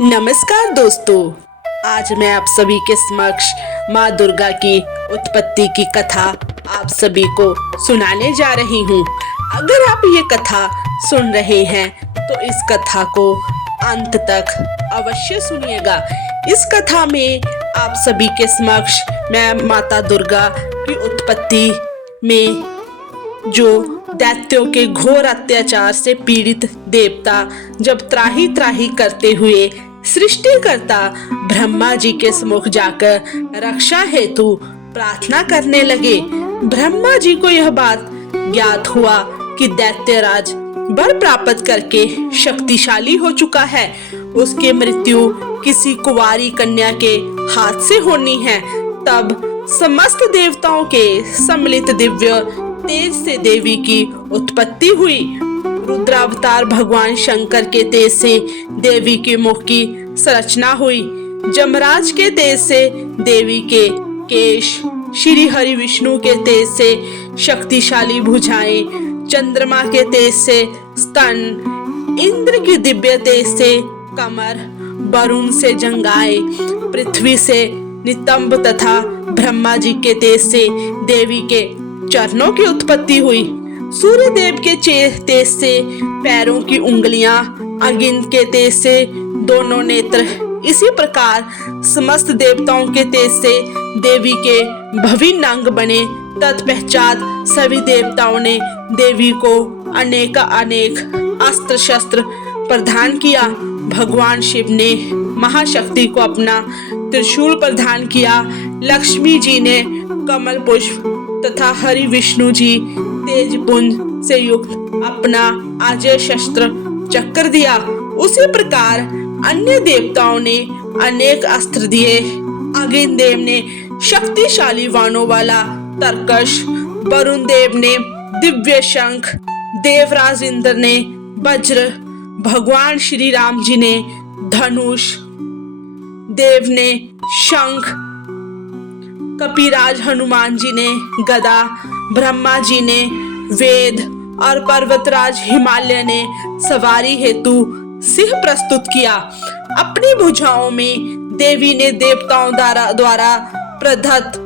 नमस्कार दोस्तों, आज मैं आप सभी के समक्ष माँ दुर्गा की उत्पत्ति की कथा आप सभी को सुनाने जा रही हूँ। अगर आप ये कथा सुन रहे हैं तो इस कथा को अंत तक अवश्य सुनिएगा। इस कथा में आप सभी के समक्ष मैं माता दुर्गा की उत्पत्ति में जो दैत्यों के घोर अत्याचार से पीड़ित देवता जब त्राही त्राही करते हुए सृष्टिकर्ता ब्रह्मा जी के सम्मुख जाकर रक्षा हेतु प्रार्थना करने लगे। ब्रह्मा जी को यह बात ज्ञात हुआ कि दैत्यराज वर प्राप्त करके शक्तिशाली हो चुका है। उसकी मृत्यु किसी कुंवारी कन्या के हाथ से होनी है। तब समस्त देवताओं के सम्मिलित दिव्य तेज से देवी की उत्पत्ति हुई। रुद्रावतार भगवान शंकर के तेज से देवी के मुख की संरचना हुई। जमराज के तेज से देवी के केश, श्री हरि विष्णु के तेज से शक्तिशाली भुजाएं, चंद्रमा के तेज से स्तन, इंद्र की दिव्य तेज से कमर, वरुण से जंघाएं, पृथ्वी से नितंब तथा ब्रह्मा जी के तेज से देवी के चरणों की उत्पत्ति हुई। सूर्य देव के तेज से पैरों की उंगलियां, अगिंत के तेज से दोनों नेत्र, इसी प्रकार समस्त देवताओं के तेज से देवी के भविन्न अंग बने। तत्पश्चात सभी देवताओं ने देवी को अनेक अस्त्र शस्त्र प्रदान किया। भगवान शिव ने महाशक्ति को अपना त्रिशूल प्रदान किया। लक्ष्मी जी ने कमल पुष्प तथा हरि विष्णु जी तेज पुंज से युक्त अपना अजय शस्त्र चक्र दिया। उसी प्रकार अन्य देवताओं ने अनेक अस्त्र दिए। अग्नि देव ने शक्तिशाली वाणों वाला तरकश, वरुण देव ने दिव्य शंख, देवराज इंद्र ने वज्र, भगवान श्री राम जी ने धनुष, देव ने शंख, कपिराज हनुमान जी ने गदा, ब्रह्मा जी ने वेद और पर्वतराज हिमालय ने सवारी हेतु सिंह प्रस्तुत किया। अपनी भुजाओं में देवी ने देवताओं द्वारा प्रदत्त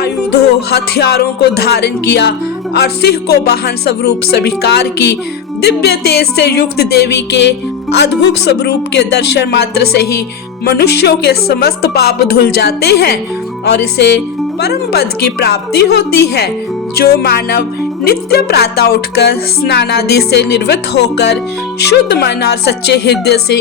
आयुधों, हथियारों को धारण किया और सिंह को वाहन स्वरूप स्वीकार की। दिव्य तेज से युक्त देवी के अद्भुत स्वरूप के दर्शन मात्र से ही मनुष्यों के समस्त पाप धुल जाते हैं और इसे परम पद की प्राप्ति होती है। जो मानव नित्य प्रातः उठकर स्नान आदि से निवृत्त होकर शुद्ध मन और सच्चे हृदय से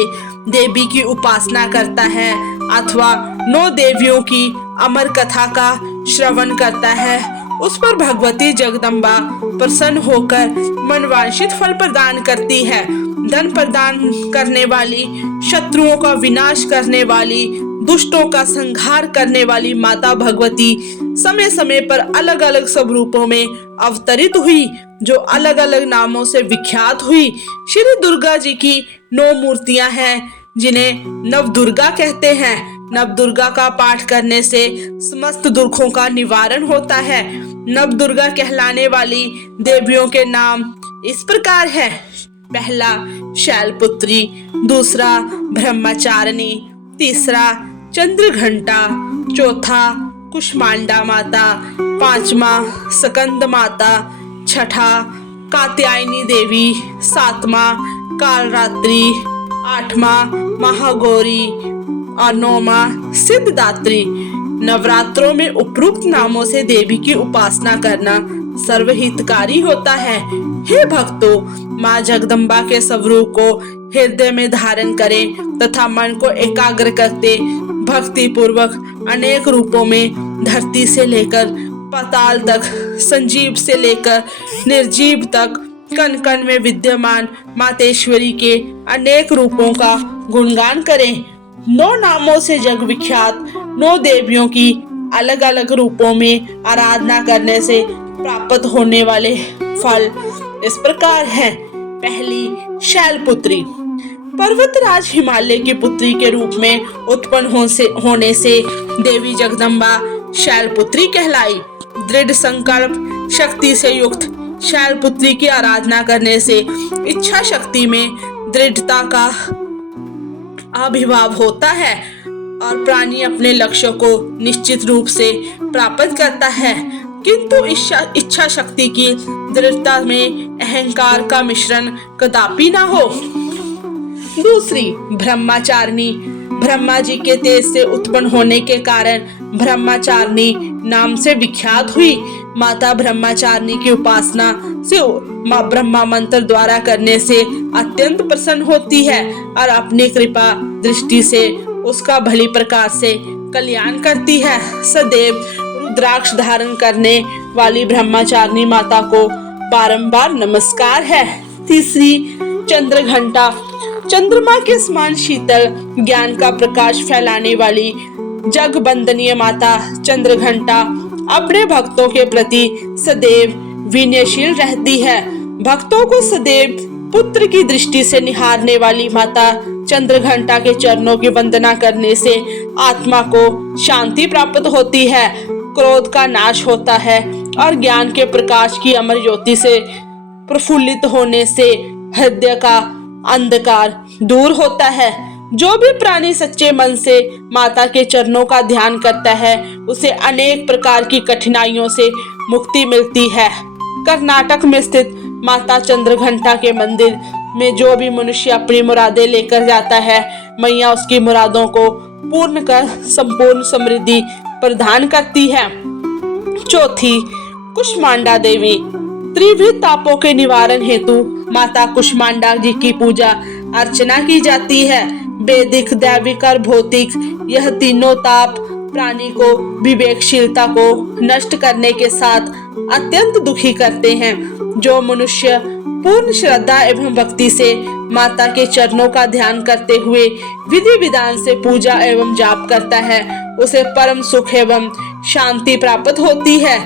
देवी की उपासना करता है अथवा 9 देवियों की अमर कथा का श्रवण करता है, उस पर भगवती जगदम्बा प्रसन्न होकर मनवांछित फल प्रदान करती है। धन प्रदान करने वाली, शत्रुओं का विनाश करने वाली, दुष्टों का संहार करने वाली माता भगवती समय समय पर अलग अलग स्वरूपों में अवतरित हुई, जो अलग अलग नामों से विख्यात हुई। श्री दुर्गा जी की 9 मूर्तियां हैं जिन्हें नव दुर्गा कहते हैं। नव दुर्गा का पाठ करने से समस्त दुखों का निवारण होता है। नव दुर्गा कहलाने वाली देवियों के नाम इस प्रकार है। पहला शैलपुत्री, दूसरा ब्रह्मचारिणी, तीसरा चंद्रघंटा, चौथा कुष्मांडा माता, पांचवा स्कंद माता, छठा कात्यायनी देवी, सातवां कालरात्रि, आठवां महागौरी और 9वां सिद्धदात्री। नवरात्रों में उपरोक्त नामों से देवी की उपासना करना सर्वहितकारी होता है। हे भक्तों, माँ जगदम्बा के स्वरूप को हृदय में धारण करें तथा मन को एकाग्र करते भक्ति पूर्वक अनेक रूपों में धरती से लेकर पाताल तक, संजीव से लेकर निर्जीव तक, कण कण में विद्यमान मातेश्वरी के अनेक रूपों का गुणगान करें। 9 नामों से जग विख्यात 9 देवियों की अलग अलग रूपों में आराधना करने से प्राप्त होने वाले फल इस प्रकार हैं। पहली शैलपुत्री, पर्वतराज हिमालय की पुत्री के रूप में उत्पन्न होने से देवी जगदम्बा शैलपुत्री कहलाई। दृढ़ संकल्प शक्ति से युक्त शैलपुत्री की आराधना करने से इच्छा शक्ति में दृढ़ता का आविर्भाव होता है और प्राणी अपने लक्ष्यों को निश्चित रूप से प्राप्त करता है, किंतु इच्छा शक्ति की दृढ़ता में अहंकार का मिश्रण कदापि ना हो। दूसरी, ब्रह्मचारिणी। ब्रह्मा जी के तेज से उत्पन्न होने के कारण ब्रह्मचारिणी नाम से विख्यात हुई। माता ब्रह्मचारिणी की उपासना से माँ ब्रह्मा मंत्र द्वारा करने से अत्यंत प्रसन्न होती है और अपनी कृपा दृष्टि से उसका भली प्रकार से कल्याण करती है। सदैव रुद्राक्ष धारण करने वाली ब्रह्मचारिणी माता को बारंबार नमस्कार है। तीसरी, चंद्रघंटा। चंद्रमा के समान शीतल ज्ञान का प्रकाश फैलाने वाली जग वंदनीय माता चंद्रघंटा अपने भक्तों के प्रति सदैव विनयशील रहती है। भक्तों को सदैव पुत्र की दृष्टि से निहारने वाली माता चंद्रघंटा के चरणों की वंदना करने से आत्मा को शांति प्राप्त होती है, क्रोध का नाश होता है और ज्ञान के प्रकाश की अमर ज्योति से प्रफुल्लित होने से हृदय का अंधकार दूर होता है। जो भी प्राणी सच्चे मन से माता के चरणों का ध्यान करता है उसे अनेक प्रकार की कठिनाइयों से मुक्ति मिलती है। कर्नाटक में स्थित माता चंद्रघंटा के मंदिर में जो भी मनुष्य अपनी मुरादें लेकर जाता है, मैया उसकी मुरादों को पूर्ण कर संपूर्ण समृद्धि प्रदान करती है। चौथी, कुष्मांडा देवी। त्रिविध तापों के निवारण हेतु माता कुष्मांडा जी की पूजा अर्चना की जाती है। वैदिक, दैविक और भौतिक यह तीनों ताप प्राणी को विवेकशीलता को नष्ट करने के साथ अत्यंत दुखी करते हैं। जो मनुष्य पूर्ण श्रद्धा एवं भक्ति से माता के चरणों का ध्यान करते हुए विधि विधान से पूजा एवं जाप करता है उसे परम सुख एवं शांति प्राप्त होती है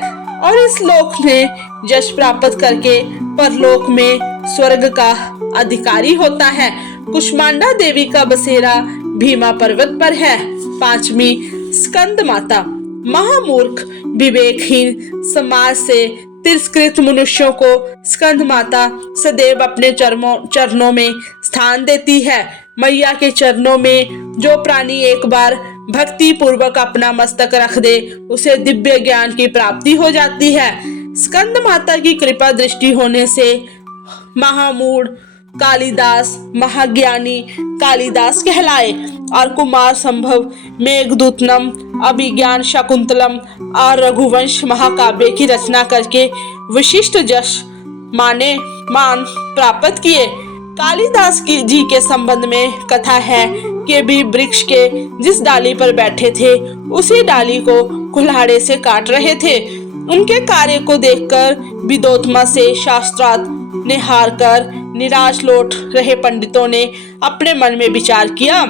और इस लोक में यश प्राप्त करके परलोक में स्वर्ग का अधिकारी होता है। कुष्मांडा देवी का बसेरा भीमा पर्वत पर है। पांचवी, स्कंद माता। महामूर्ख, विवेकहीन, समाज से तिरस्कृत मनुष्यों को स्कंद माता सदैव अपने चरणों में स्थान देती है। मैया के चरणों में जो प्राणी एक बार भक्ति पूर्वक अपना मस्तक रख दे उसे दिव्य ज्ञान की प्राप्ति हो जाती है। स्कंद माता की कृपा दृष्टि होने से महामूढ़ कालिदास महाज्ञानी कालिदास कहलाए और कुमार संभव मेघदूतम, अभिज्ञान शकुंतलम और रघुवंश महाकाव्य की रचना करके विशिष्ट यश मान प्राप्त किए। कालिदास जी के संबंध में कथा है कि भी वृक्ष के जिस डाली पर बैठे थे उसी डाली को कुल्हाड़े से काट रहे थे। उनके कार्य को देखकर विद्वोत्मा से शास्त्रार्थ निहार कर निराश लौट रहे पंडितों ने अपने मन में विचार किया,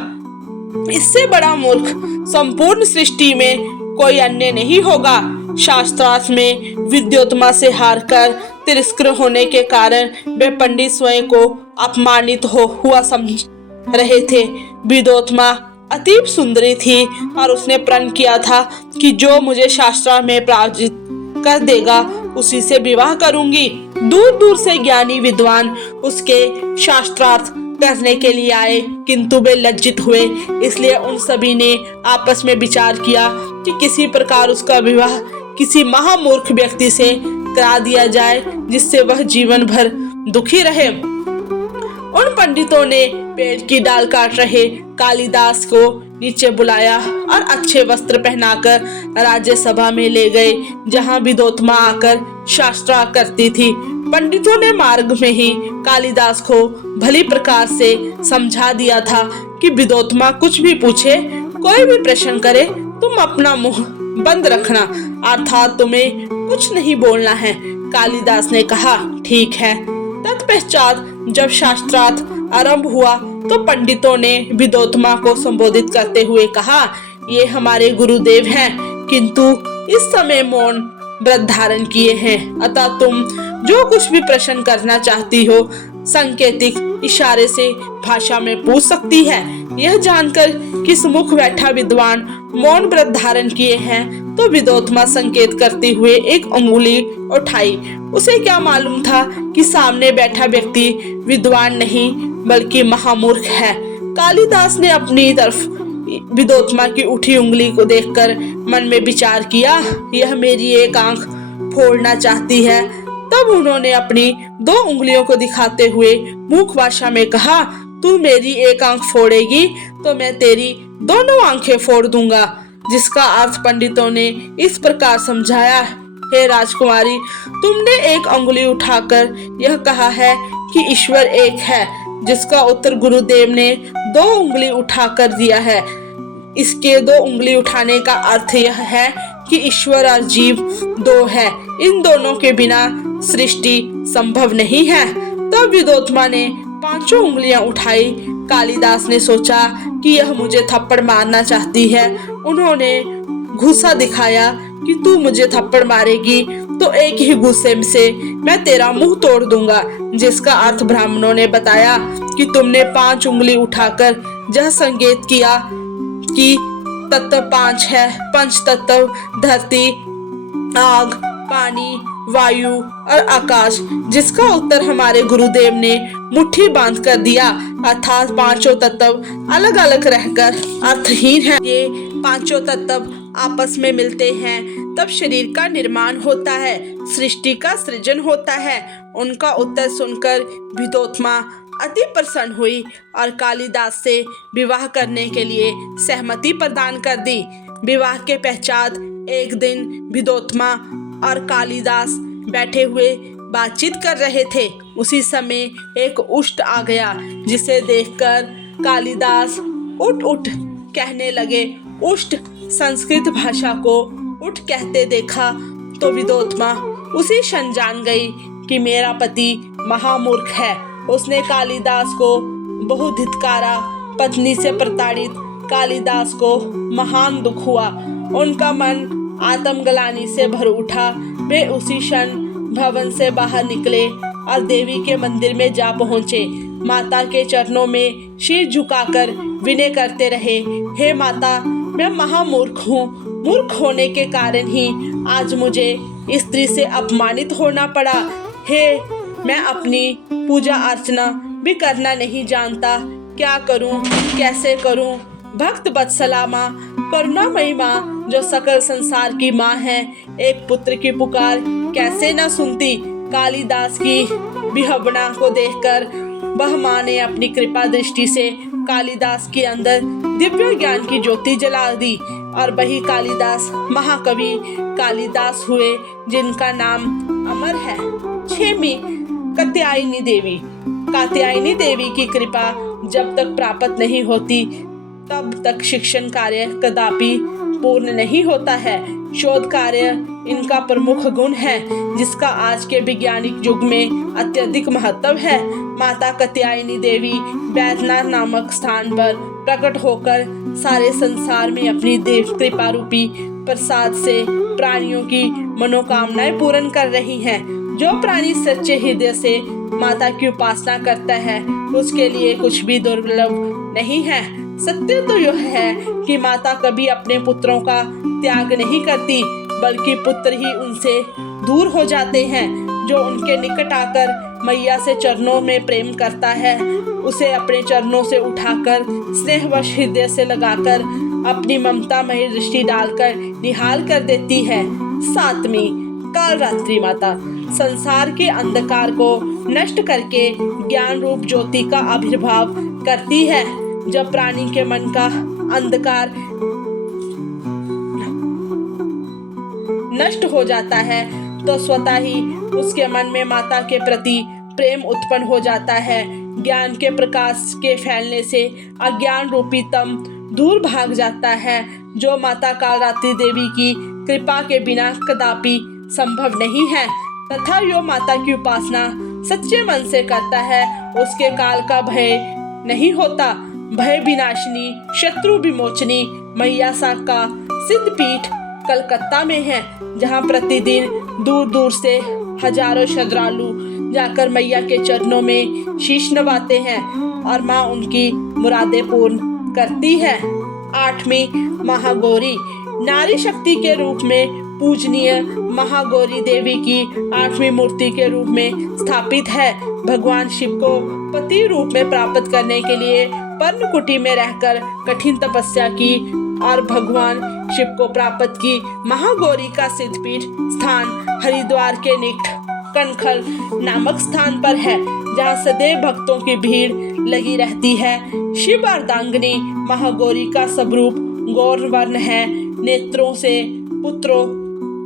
इससे बड़ा मूर्ख संपूर्ण सृष्टि में कोई अन्य नहीं होगा। शास्त्रार्थ में विद्वोत्मा से हार कर तिरस्कृत होने के कारण वे पंडित स्वयं को अपमानित हुआ समझ रहे थे। विद्वोत्मा अतीब सुंदरी थी और उसने प्रण किया था कि जो मुझे शास्त्रार्थ में पराजित कर देगा उसी से विवाह करूंगी। दूर दूर से ज्ञानी विद्वान उसके शास्त्रार्थ करने के लिए आए, किंतु वे लज्जित हुए, इसलिए उन सभी ने आपस में विचार किया कि किसी प्रकार उसका विवाह किसी महामूर्ख व्यक्ति से करा दिया जाए जिससे वह जीवन भर दुखी रहे। उन पंडितों ने पेड़ की डाल काट रहे कालिदास को नीचे बुलाया और अच्छे वस्त्र पहनाकर राज्यसभा में ले गए, जहां विद्वोत्मा आकर शास्त्रार्थ करती थी। पंडितों ने मार्ग में ही कालिदास को भली प्रकार से समझा दिया था कि विद्वोत्मा कुछ भी पूछे, कोई भी प्रश्न करे, तुम अपना मुंह बंद रखना, अर्थात तुम्हें कुछ नहीं बोलना है। कालिदास ने कहा, ठीक है। तत्पश्चात जब शास्त्रार्थ आरंभ हुआ तो पंडितों ने विद्वोत्मा को संबोधित करते हुए कहा, ये हमारे गुरुदेव हैं, किंतु इस समय मौन व्रत धारण किए हैं, अतः तुम जो कुछ भी प्रश्न करना चाहती हो संकेतिक इशारे से भाषा में पूछ सकती है। यह जानकर कि सुमुख बैठा विद्वान मौन व्रत धारण किए हैं तो विद्वोत्मा संकेत करते हुए एक अंगुली उठाई। उसे क्या मालूम था कि सामने बैठा व्यक्ति विद्वान नहीं बल्कि महामूर्ख है। कालिदास ने अपनी तरफ विदोत्मा की उठी उंगली को देखकर मन में विचार किया, यह मेरी एक आंख फोड़ना चाहती है। तब उन्होंने अपनी 2 उंगलियों को दिखाते हुए मूक भाषा में कहा, तू मेरी एक आंख फोड़ेगी तो मैं तेरी दोनों आंखें फोड़ दूंगा। जिसका अर्थ पंडितों ने इस प्रकार समझाया, हे राजकुमारी, तुमने एक उंगली उठाकर यह कहा है कि ईश्वर एक है, जिसका उत्तर गुरुदेव ने 2 उंगली उठाकर दिया है। इसके 2 उंगली उठाने का अर्थ यह है कि ईश्वर और जीव 2 है। इन दोनों के बिना सृष्टि संभव नहीं है। तब विदोत्मा ने 5 उंगलियां उठाई। कालिदास ने सोचा कि यह मुझे थप्पड़ मारना चाहती है। उन्होंने गुस्सा दिखाया कि तू मुझे थप्पड़ मारेगी तो एक ही गुस्से से मैं तेरा मुंह तोड़ दूंगा। जिसका अर्थ ब्राह्मणों ने बताया कि तुमने 5 उंगली उठाकर यह संकेत किया कि तत्व 5 है। पंच तत्व धरती, आग, पानी, वायु और आकाश। जिसका उत्तर हमारे गुरुदेव ने मुट्ठी बांध कर दिया, अर्थात 5 तत्व अलग अलग रहकर अर्थहीन है। ये 5 तत्व आपस में मिलते हैं तब शरीर का निर्माण होता है, सृष्टि का सृजन होता है। उनका उत्तर सुनकर विदोत्मा अति प्रसन्न हुई और कालिदास से विवाह करने के लिए सहमति प्रदान कर दी। विवाह के पश्चात एक दिन विदोत्मा और कालिदास बैठे हुए बातचीत कर रहे थे। उसी समय एक उष्ट आ गया, जिसे देखकर कालिदास उठ उठ कहने लगे। उष्ट संस्कृत भाषा को उठ कहते देखा तो विदोत्मा उसी क्षण जान गई कि मेरा पति महामूर्ख है। उसने कालिदास को बहुत धिक्कारा। पत्नी से प्रताड़ित कालिदास को महान दुख हुआ। उनका मन आत्मग्लानि से भर उठा। वे उसी क्षण भवन से बाहर निकले और देवी के मंदिर में जा पहुँचे। माता के चरणों में सिर झुकाकर विनय करते रहे, हे माता, मैं महामूर्ख हूँ। मूर्ख होने के कारण ही आज मुझे स्त्री से अपमानित होना पड़ा। हे, मैं अपनी पूजा अर्चना भी करना नहीं जानता। क्या करूं, कैसे करूं? भक्त वत्सला माँ, करुणामयी माँ, जो सकल संसार की माँ है, एक पुत्र की पुकार कैसे न सुनती। कालिदास की विहवना को देखकर वह माँ ने अपनी कृपा दृष्टि से कालिदास के अंदर दिव्य ज्ञान की ज्योति जला दी और वही कालिदास महाकवि कालिदास हुए, जिनका नाम अमर है। 6वीं कात्यायनी देवी। कात्यायनी देवी की कृपा जब तक प्राप्त नहीं होती तब तक शिक्षण कार्य कदापि पूर्ण नहीं होता है। शोध कार्य इनका प्रमुख गुण है, जिसका आज के वैज्ञानिक युग में अत्यधिक महत्व है। माता कात्यायनी देवी बैद्यनाथ नामक स्थान पर प्रकट होकर सारे संसार में अपनी देव कृपा रूपी प्रसाद से प्राणियों की मनोकामनाएं पूर्ण कर रही हैं। जो प्राणी सच्चे हृदय से माता की उपासना करता है, उसके लिए कुछ भी दुर्लभ नहीं है। सत्य तो यह है कि माता कभी अपने पुत्रों का त्याग नहीं करती, बल्कि पुत्र ही उनसे दूर हो जाते हैं। जो उनके निकट आकर मैया से चरणों में प्रेम करता है, उसे अपने चरणों से उठाकर स्नेहवश हृदय से लगाकर अपनी ममतामयी दृष्टि डालकर निहाल कर देती है। 7वीं कालरात्रि माता। संसार के अंधकार को नष्ट करके ज्ञान रूप ज्योति का आविर्भाव करती है। जब प्राणी के मन का अंधकार नष्ट हो जाता है तो स्वतः ही उसके मन में माता के प्रति प्रेम उत्पन्न हो जाता है। ज्ञान के प्रकाश के फैलने से अज्ञान रूपी तम दूर भाग जाता है, जो माता कालरात्रि देवी की कृपा के बिना कदापि संभव नहीं है। तथा जो माता की उपासना सच्चे मन से करता है, उसके काल का भय नहीं होता। भय विनाशिनी, शत्रु विमोचनी मैया साक का सिद्ध पीठ कलकत्ता में है, जहाँ प्रतिदिन दूर दूर से हजारों श्रद्धालु जाकर मैया के चरणों में शीश नवाते हैं और माँ उनकी मुरादें पूर्ण करती है। 8वीं महागौरी। नारी शक्ति के रूप में पूजनीय महागौरी देवी की 8वीं मूर्ति के रूप में स्थापित है। भगवान शिव को पति रूप में प्राप्त करने के लिए पर्णकुटी में रहकर कठिन तपस्या की और भगवान शिव को प्राप्त की। महागौरी का सिद्धपीठ स्थान हरिद्वार के निकट कनखल नामक स्थान पर है, जहाँ सदैव भक्तों की भीड़ लगी रहती है। शिव अर्धांगिनी महागौरी का स्वरूप गौरवर्ण है। नेत्रों से पुत्रों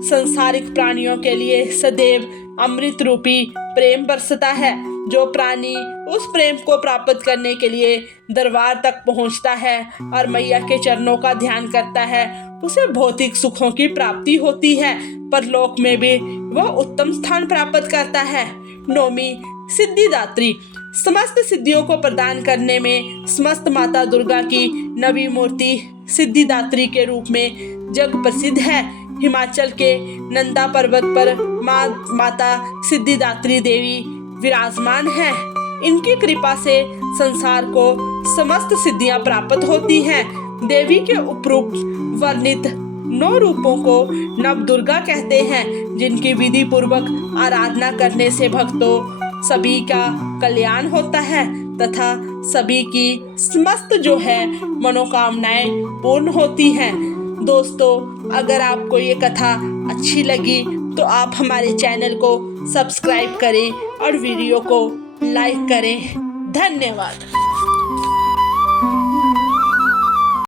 संसारिक प्राणियों के लिए सदैव अमृत रूपी प्रेम बरसता है। जो प्राणी उस प्रेम को प्राप्त करने के लिए दरबार तक पहुंचता है और मैया के चरणों का ध्यान करता है, उसे भौतिक सुखों की प्राप्ति होती है, परलोक में भी वह उत्तम स्थान प्राप्त करता है। नौमी, सिद्धिदात्री। समस्त सिद्धियों को प्रदान करने में समस्त माता दुर्गा की नवी मूर्ति सिद्धिदात्री के रूप में जग प्रसिद्ध है। हिमाचल के नंदा पर्वत पर माता सिद्धिदात्री देवी विराजमान है। इनकी कृपा से संसार को समस्त सिद्धियां प्राप्त होती हैं। देवी के उपरूप वर्णित 9 रूपों को नव दुर्गा कहते हैं, जिनकी विधि पूर्वक आराधना करने से भक्तों सभी का कल्याण होता है तथा सभी की समस्त जो है मनोकामनाएं पूर्ण होती हैं। दोस्तों, अगर आपको ये कथा अच्छी लगी तो आप हमारे चैनल को सब्सक्राइब करें और वीडियो को लाइक करें। धन्यवाद।